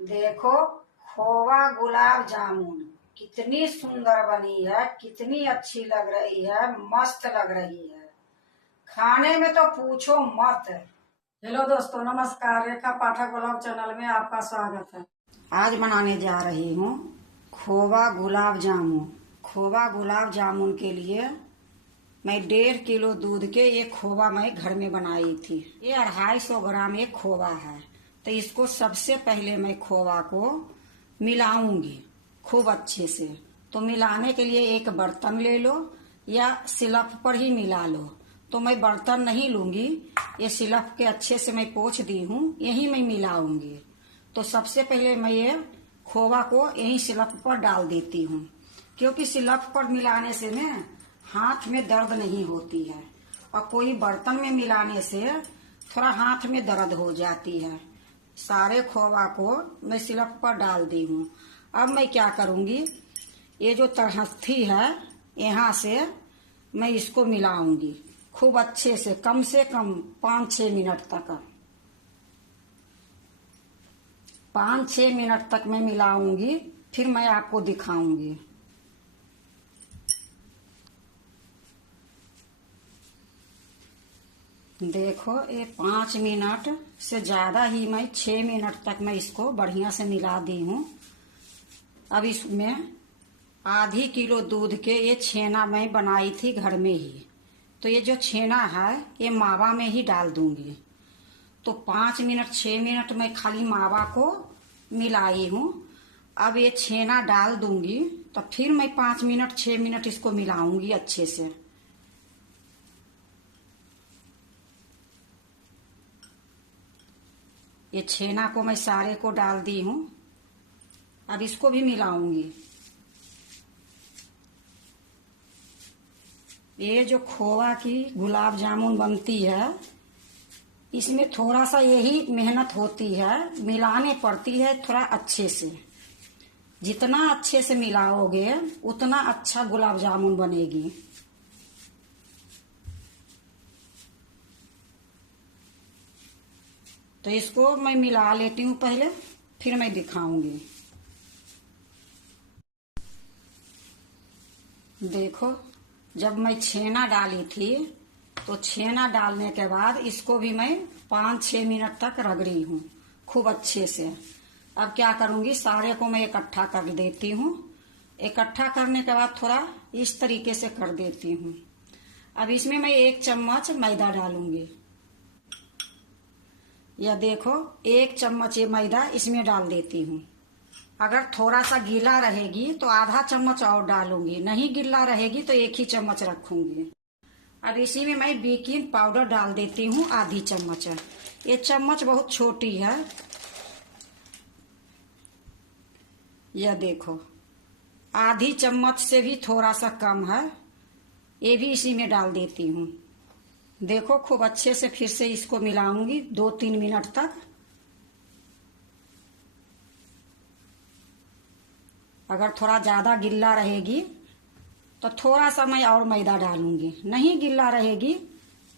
देखो, खोवा गुलाब जामुन कितनी सुंदर बनी है, कितनी अच्छी लग रही है, मस्त लग रही है। खाने में तो पूछो मत। हेलो दोस्तों, नमस्कार। रेखा पाठक ब्लॉग चैनल में आपका स्वागत है। आज बनाने जा रही हूँ खोवा गुलाब जामुन। खोवा गुलाब जामुन के लिए मैं 1.5 किलो दूध के ये खोवा मैं घर में बनाई थी। ये 250 ग्राम ये खोवा है। तो इसको सबसे पहले मैं खोवा को मिलाऊंगी खूब अच्छे से। तो मिलाने के लिए एक बर्तन ले लो या सिलफ पर ही मिला लो। तो मैं बर्तन नहीं लूंगी, ये सिलफ के अच्छे से मैं पोंछ दी हूँ, यही मैं मिलाऊंगी। तो सबसे पहले मैं ये खोवा को यही सिलफ पर डाल देती हूँ, क्योंकि सिलफ पर मिलाने से ना हाथ में दर्द नहीं होती है, और कोई बर्तन में मिलाने से थोड़ा हाथ में दर्द हो जाती है। सारे खोवा को मैं सिलफ पर डाल दी हूँ। अब मैं क्या करूँगी, ये जो तरहस्थी है यहाँ से मैं इसको मिलाऊंगी खूब अच्छे से कम 5-6 मिनट तक। 5-6 मिनट तक मैं मिलाऊंगी, फिर मैं आपको दिखाऊंगी। देखो, ये 5 मिनट से ज्यादा ही, मैं 6 मिनट तक मैं इसको बढ़िया से मिला दी हूँ। अब इसमें आधी किलो दूध के ये छेना मैं बनाई थी घर में ही। तो ये जो छेना है ये मावा में ही डाल दूंगी। तो 5 मिनट 6 मिनट मैं खाली मावा को मिलाई हूँ। अब ये छेना डाल दूंगी, तो फिर मैं 5 मिनट 6 मिनट इसको मिलाऊंगी अच्छे से। ये छेना को मैं सारे को डाल दी हूँ। अब इसको भी मिलाऊंगी। ये जो खोवा की गुलाब जामुन बनती है, इसमें थोड़ा सा यही मेहनत होती है, मिलाने पड़ती है थोड़ा अच्छे से। जितना अच्छे से मिलाओगे उतना अच्छा गुलाब जामुन बनेगी। तो इसको मैं मिला लेती हूँ पहले, फिर मैं दिखाऊंगी। देखो, जब मैं छेना डाली थी तो छेना डालने के बाद इसको भी मैं 5-6 मिनट तक रगड़ी हूँ खूब अच्छे से। अब क्या करूंगी, सारे को मैं इकट्ठा कर देती हूँ। इकट्ठा करने के बाद थोड़ा इस तरीके से कर देती हूँ। अब इसमें मैं 1 चम्मच मैदा डालूंगी। यह देखो, 1 चम्मच ये मैदा इसमें डाल देती हूँ। अगर थोड़ा सा गीला रहेगी तो आधा चम्मच और डालूंगी, नहीं गीला रहेगी तो 1 ही चम्मच रखूंगी। अब इसी में मैं बेकिंग पाउडर डाल देती हूँ आधी चम्मच। ये चम्मच बहुत छोटी है। यह देखो, आधी चम्मच से भी थोड़ा सा कम है, ये भी इसी में डाल देती हूँ। देखो, खूब अच्छे से फिर से इसको मिलाऊंगी 2-3 मिनट तक। अगर थोड़ा ज्यादा गिल्ला रहेगी तो थोड़ा सा मैं और मैदा डालूंगी, नहीं गिल्ला रहेगी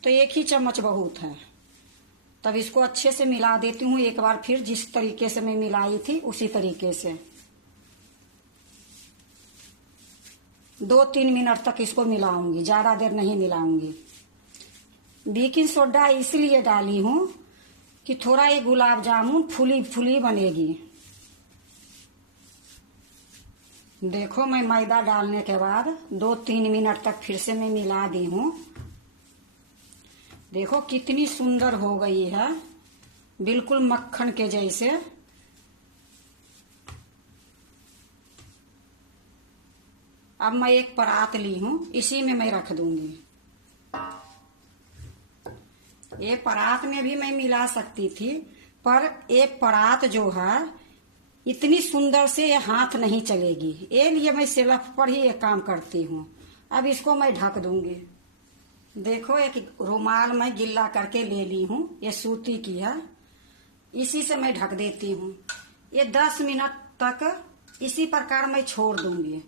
तो 1 ही चम्मच बहुत है। तब इसको अच्छे से मिला देती हूँ एक बार फिर, जिस तरीके से मैं मिलाई थी उसी तरीके से। 2-3 मिनट तक इसको मिलाऊंगी, ज्यादा देर नहीं मिलाऊंगी। बेकिंग सोडा इसलिए डाली हूँ कि थोड़ा ये गुलाब जामुन फूली फूली बनेगी। देखो, मैं मैदा डालने के बाद 2-3 मिनट तक फिर से मैं मिला दी हूँ। देखो कितनी सुंदर हो गई है, बिल्कुल मक्खन के जैसे। अब मैं एक परात ली हूँ, इसी में मैं रख दूंगी। ये परात में भी मैं मिला सकती थी, पर ये परात जो है इतनी सुंदर से ये हाथ नहीं चलेगी, ये लिए मैं सिलफ पर ही ये काम करती हूँ। अब इसको मैं ढक दूंगी। देखो, एक रुमाल मैं गिल्ला करके ले ली हूँ, ये सूती की है, इसी से मैं ढक देती हूँ। ये 10 मिनट तक इसी प्रकार मैं छोड़ दूंगी।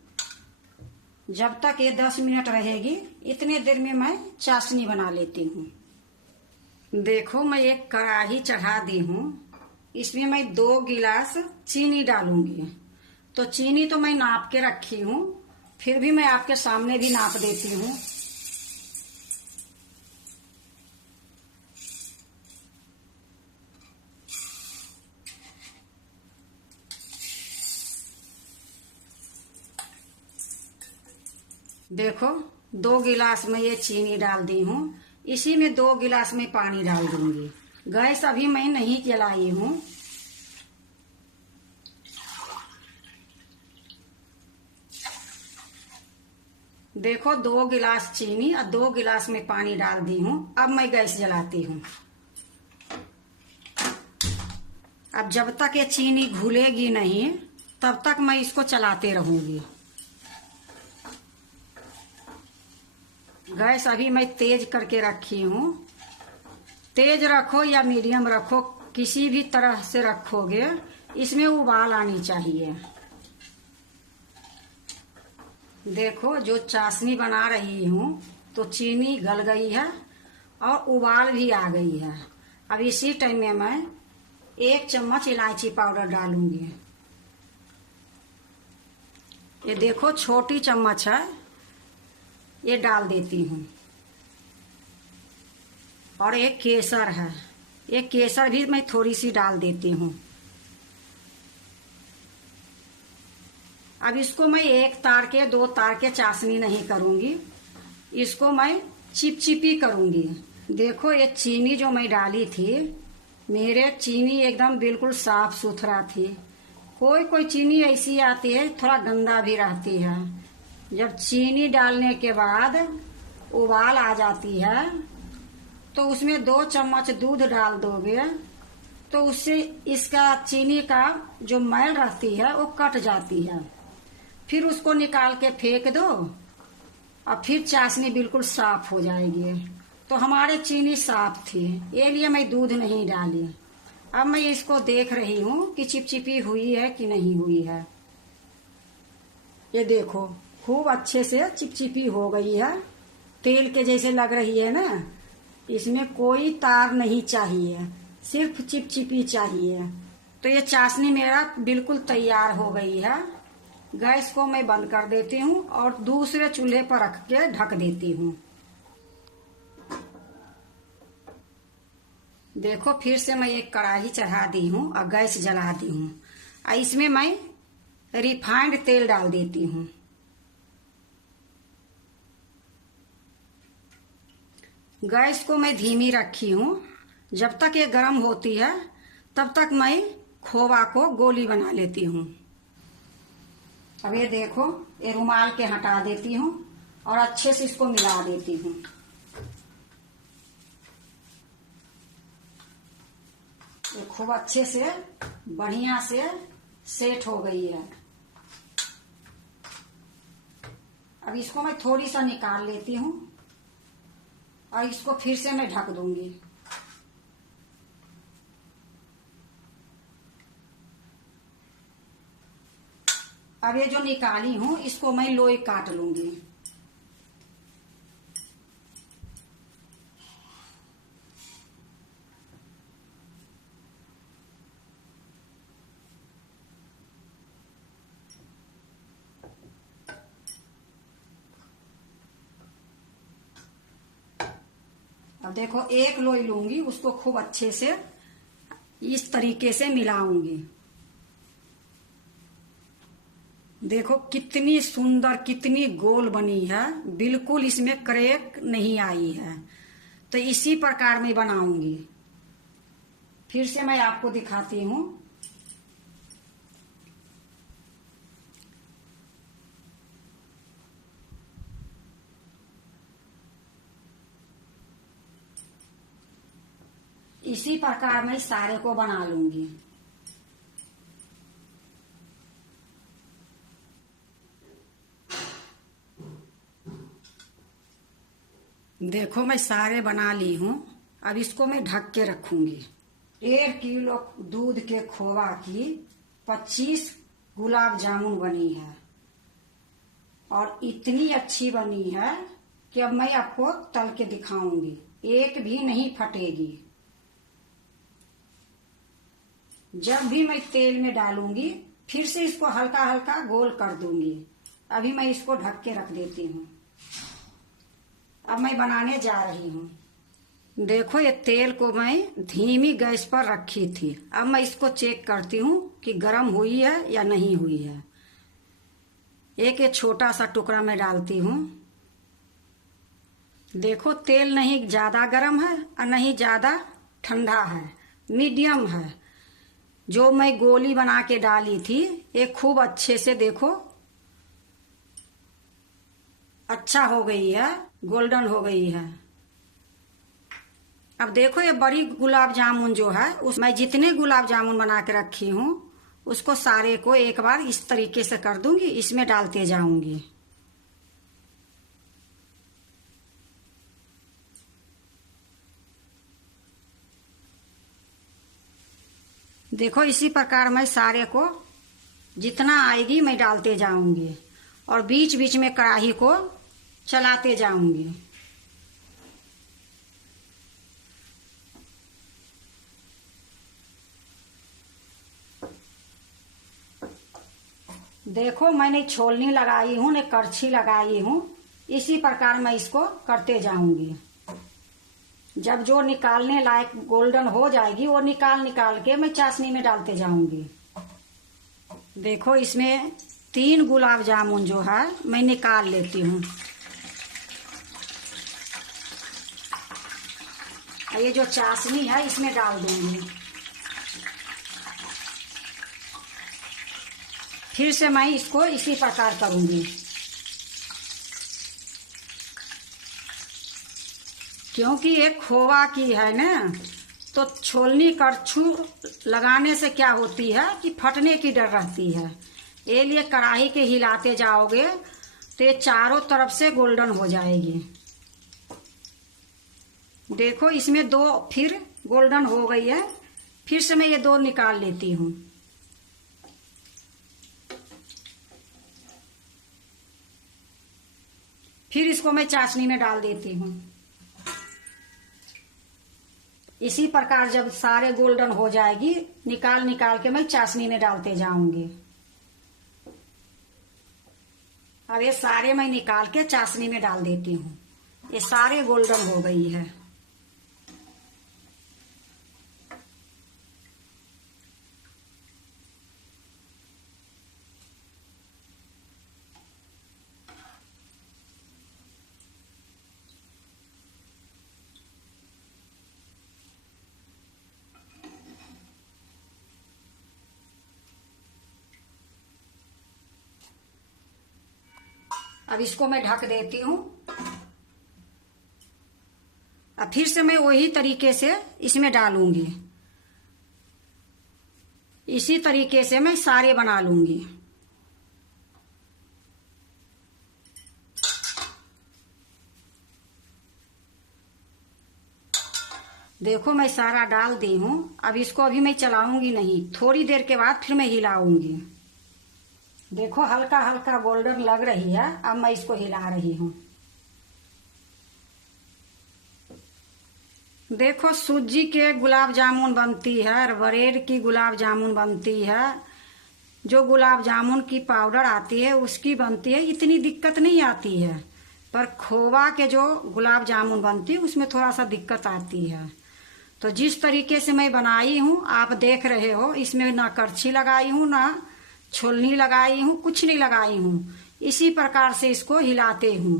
जब तक ये 10 मिनट रहेगी, इतने देर में मैं चाशनी बना लेती हूँ। देखो, मैं एक कढ़ाई चढ़ा दी हूँ। इसमें मैं 2 गिलास चीनी डालूंगी। तो चीनी तो मैं नाप के रखी हूँ, फिर भी मैं आपके सामने भी नाप देती हूँ। देखो 2 गिलास में ये चीनी डाल दी हूँ। इसी में 2 गिलास में पानी डाल दूंगी। गैस अभी मैं नहीं जलाई हूँ। देखो 2 गिलास चीनी और 2 गिलास में पानी डाल दी हूँ। अब मैं गैस जलाती हूँ। अब जब तक ये चीनी घुलेगी नहीं तब तक मैं इसको चलाते रहूंगी। गैस अभी मैं तेज करके रखी हूँ। तेज रखो या मीडियम रखो, किसी भी तरह से रखोगे इसमें उबाल आनी चाहिए। देखो जो चाशनी बना रही हूँ तो चीनी गल गई है और उबाल भी आ गई है। अब इसी टाइम में मैं 1 चम्मच इलायची पाउडर डालूंगी। ये देखो छोटी चम्मच है, ये डाल देती हूँ। और एक केसर है, ये केसर भी मैं थोड़ी सी डाल देती हूँ। अब इसको मैं 1 तार के 2 तार के चाशनी नहीं करूंगी, इसको मैं चिपचिपी करूंगी। देखो ये चीनी जो मैं डाली थी, मेरे चीनी एकदम बिल्कुल साफ सुथरा थी। कोई कोई चीनी ऐसी आती है थोड़ा गंदा भी रहती है। जब चीनी डालने के बाद उबाल आ जाती है तो उसमें 2 चम्मच दूध डाल दोगे तो उससे इसका चीनी का जो मैल रहती है वो कट जाती है। फिर उसको निकाल के फेंक दो और फिर चाशनी बिल्कुल साफ हो जाएगी। तो हमारे चीनी साफ थी, ये लिए मैं दूध नहीं डाली। अब मैं इसको देख रही हूँ कि चिपचिपी हुई है कि नहीं हुई है। ये देखो खूब अच्छे से चिपचिपी हो गई है, तेल के जैसे लग रही है ना। इसमें कोई तार नहीं चाहिए, सिर्फ चिपचिपी चाहिए। तो ये चाशनी मेरा बिल्कुल तैयार हो गई है। गैस को मैं बंद कर देती हूँ और दूसरे चूल्हे पर रख के ढक देती हूँ। देखो फिर से मैं एक कढ़ाई चढ़ा दी हूँ और गैस जला दी हूँ। और इसमें मैं रिफाइंड तेल डाल देती हूँ। गैस को मैं धीमी रखी हूँ। जब तक ये गर्म होती है तब तक मैं खोवा को गोली बना लेती हूँ। अब ये देखो ये रुमाल के हटा देती हूँ और अच्छे से इसको मिला देती हूँ। ये खूब अच्छे से बढ़िया से सेट हो गई है। अब इसको मैं थोड़ी सा निकाल लेती हूँ और इसको फिर से मैं ढक दूंगी। अब ये जो निकाली हूँ इसको मैं लोई काट लूंगी। अब देखो एक लोई लूंगी, उसको खूब अच्छे से इस तरीके से मिलाऊंगी। देखो कितनी सुंदर कितनी गोल बनी है, बिल्कुल इसमें क्रैक नहीं आई है। तो इसी प्रकार में बनाऊंगी। फिर से मैं आपको दिखाती हूँ। इसी प्रकार मैं सारे को बना लूंगी। देखो मैं सारे बना ली हूँ। अब इसको मैं ढक के रखूंगी। 1.5 किलो दूध के खोवा की 25 गुलाब जामुन बनी है और इतनी अच्छी बनी है कि अब मैं आपको तल के दिखाऊंगी। एक भी नहीं फटेगी। जब भी मैं तेल में डालूंगी फिर से इसको हल्का हल्का गोल कर दूंगी। अभी मैं इसको ढक के रख देती हूँ। अब मैं बनाने जा रही हूँ। देखो ये तेल को मैं धीमी गैस पर रखी थी। अब मैं इसको चेक करती हूँ कि गर्म हुई है या नहीं हुई है। एक ये छोटा सा टुकड़ा मैं डालती हूँ। देखो तेल नहीं ज्यादा गर्म है और नहीं ज्यादा ठंडा है, मीडियम है। जो मैं गोली बना के डाली थी ये खूब अच्छे से देखो अच्छा हो गई है, गोल्डन हो गई है। अब देखो ये बड़ी गुलाब जामुन जो है उस मैं जितने गुलाब जामुन बना के रखी हूँ उसको सारे को एक बार इस तरीके से कर दूंगी, इसमें डालते जाऊंगी। देखो इसी प्रकार मैं सारे को जितना आएगी मैं डालते जाऊंगी और बीच बीच में कढ़ाई को चलाते जाऊंगी। देखो मैंने छोलनी लगाई हूँ, ने करछी लगाई हूँ। इसी प्रकार मैं इसको करते जाऊंगी। जब जो निकालने लायक गोल्डन हो जाएगी वो निकाल के मैं चाशनी में डालते जाऊंगी। देखो इसमें 3 गुलाब जामुन जो है मैं निकाल लेती हूँ। ये जो चाशनी है इसमें डाल दूंगी। फिर से मैं इसको इसी प्रकार करूंगी। क्योंकि ये खोवा की है ना, तो छोलनी करछू लगाने से क्या होती है कि फटने की डर रहती है। ये लिए कढ़ाई के हिलाते जाओगे तो ये चारों तरफ से गोल्डन हो जाएगी। देखो इसमें 2 फिर गोल्डन हो गई है। फिर से मैं ये 2 निकाल लेती हूँ। फिर इसको मैं चाशनी में डाल देती हूँ। इसी प्रकार जब सारे गोल्डन हो जाएगी निकाल के मैं चाशनी में डालते जाऊंगी। अब ये सारे मैं निकाल के चाशनी में डाल देती हूँ। ये सारे गोल्डन हो गई है। अब इसको मैं ढक देती हूँ। अब फिर से मैं वही तरीके से इसमें डालूंगी। इसी तरीके से मैं सारे बना लूंगी। देखो मैं सारा डाल दी हूँ। अब इसको अभी मैं चलाऊंगी नहीं, थोड़ी देर के बाद फिर मैं हिलाऊंगी। देखो हल्का हल्का गोल्डन लग रही है। अब मैं इसको हिला रही हूँ। देखो सूजी के गुलाब जामुन बनती है, ब्रेड की गुलाब जामुन बनती है, जो गुलाब जामुन की पाउडर आती है उसकी बनती है। इतनी दिक्कत नहीं आती है, पर खोवा के जो गुलाब जामुन बनती है उसमें थोड़ा सा दिक्कत आती है। तो जिस तरीके से मैं बनाई हूँ आप देख रहे हो, इसमें ना करछी लगाई हूँ ना छोलनी लगाई हूँ, कुछ नहीं लगाई हूँ। इसी प्रकार से इसको हिलाते हूँ।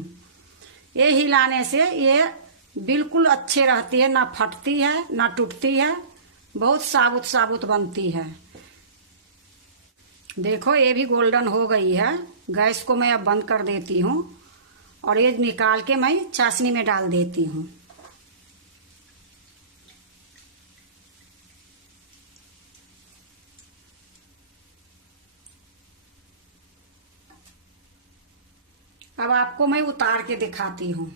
ये हिलाने से ये बिल्कुल अच्छे रहती है, ना फटती है ना टूटती है, बहुत साबुत साबुत बनती है। देखो ये भी गोल्डन हो गई है। गैस को मैं अब बंद कर देती हूँ और ये निकाल के मैं चाशनी में डाल देती हूँ। अब आपको मैं उतार के दिखाती हूँ।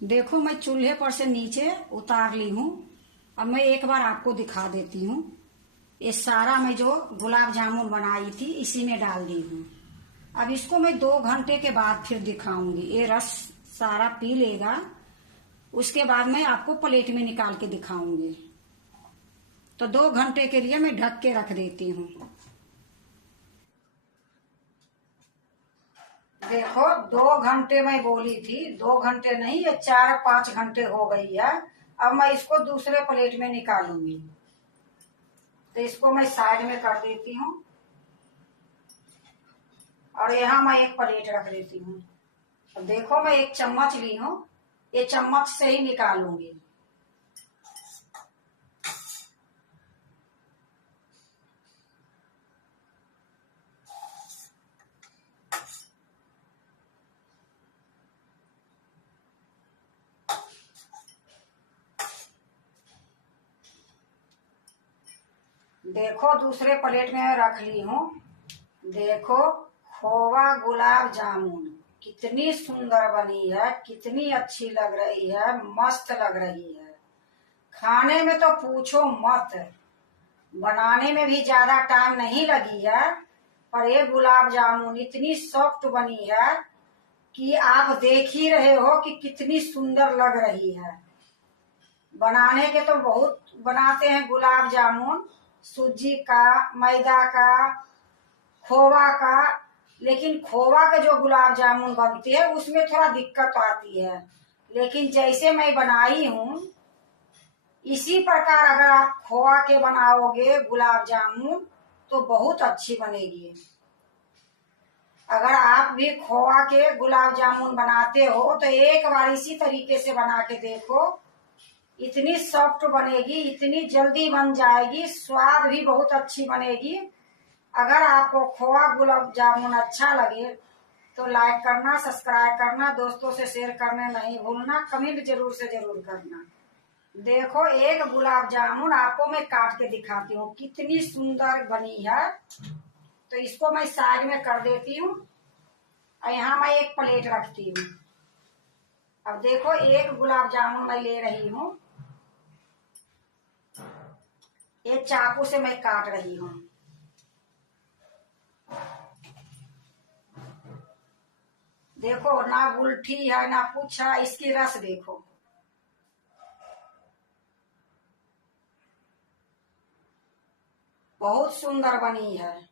देखो मैं चूल्हे पर से नीचे उतार ली हूँ। अब मैं एक बार आपको दिखा देती हूँ। ये सारा मैं जो गुलाब जामुन बनाई थी इसी में डाल दी हूँ। अब इसको मैं 2 घंटे के बाद फिर दिखाऊंगी। ये रस सारा पी लेगा, उसके बाद मैं आपको प्लेट में निकाल के दिखाऊंगी। तो 2 घंटे के लिए मैं ढक के रख देती हूँ। देखो 2 घंटे मैं बोली थी, 2 घंटे नहीं, ये 4-5 घंटे हो गई है। अब मैं इसको दूसरे प्लेट में निकालूंगी। तो इसको मैं साइड में कर देती हूँ और यहाँ मैं एक प्लेट रख देती हूँ। अब देखो मैं एक चम्मच ली हूँ, ये चम्मच से ही निकालूंगी। देखो दूसरे प्लेट में रख ली हूँ। देखो खोवा गुलाब जामुन कितनी सुंदर बनी है, कितनी अच्छी लग रही है, मस्त लग रही है। खाने में तो पूछो मत, बनाने में भी ज्यादा टाइम नहीं लगी है। पर ये गुलाब जामुन इतनी सॉफ्ट बनी है कि आप देख ही रहे हो कि कितनी सुंदर लग रही है। बनाने के तो बहुत बनाते हैं गुलाब जामुन, सूजी का, मैदा का, खोवा का, लेकिन खोवा के जो गुलाब जामुन बनते हैं उसमें थोड़ा दिक्कत आती है। लेकिन जैसे मैं बनाई हूँ इसी प्रकार अगर आप खोवा के बनाओगे गुलाब जामुन तो बहुत अच्छी बनेगी। अगर आप भी खोवा के गुलाब जामुन बनाते हो तो एक बार इसी तरीके से बना के देखो, इतनी सॉफ्ट बनेगी, इतनी जल्दी बन जाएगी, स्वाद भी बहुत अच्छी बनेगी। अगर आपको खोवा गुलाब जामुन अच्छा लगे तो लाइक करना, सब्सक्राइब करना, दोस्तों से शेयर करने नहीं भूलना, कमेंट जरूर से जरूर करना। देखो एक गुलाब जामुन आपको मैं काट के दिखाती हूँ कितनी सुंदर बनी है। तो इसको मैं साइड में कर देती हूँ और यहाँ मैं एक प्लेट रखती हूँ। अब देखो एक गुलाब जामुन मैं ले रही हूँ, एक चाकू से मैं काट रही हूँ। देखो ना गुलठी है ना कुछ है, इसकी रस देखो। बहुत सुंदर बनी है।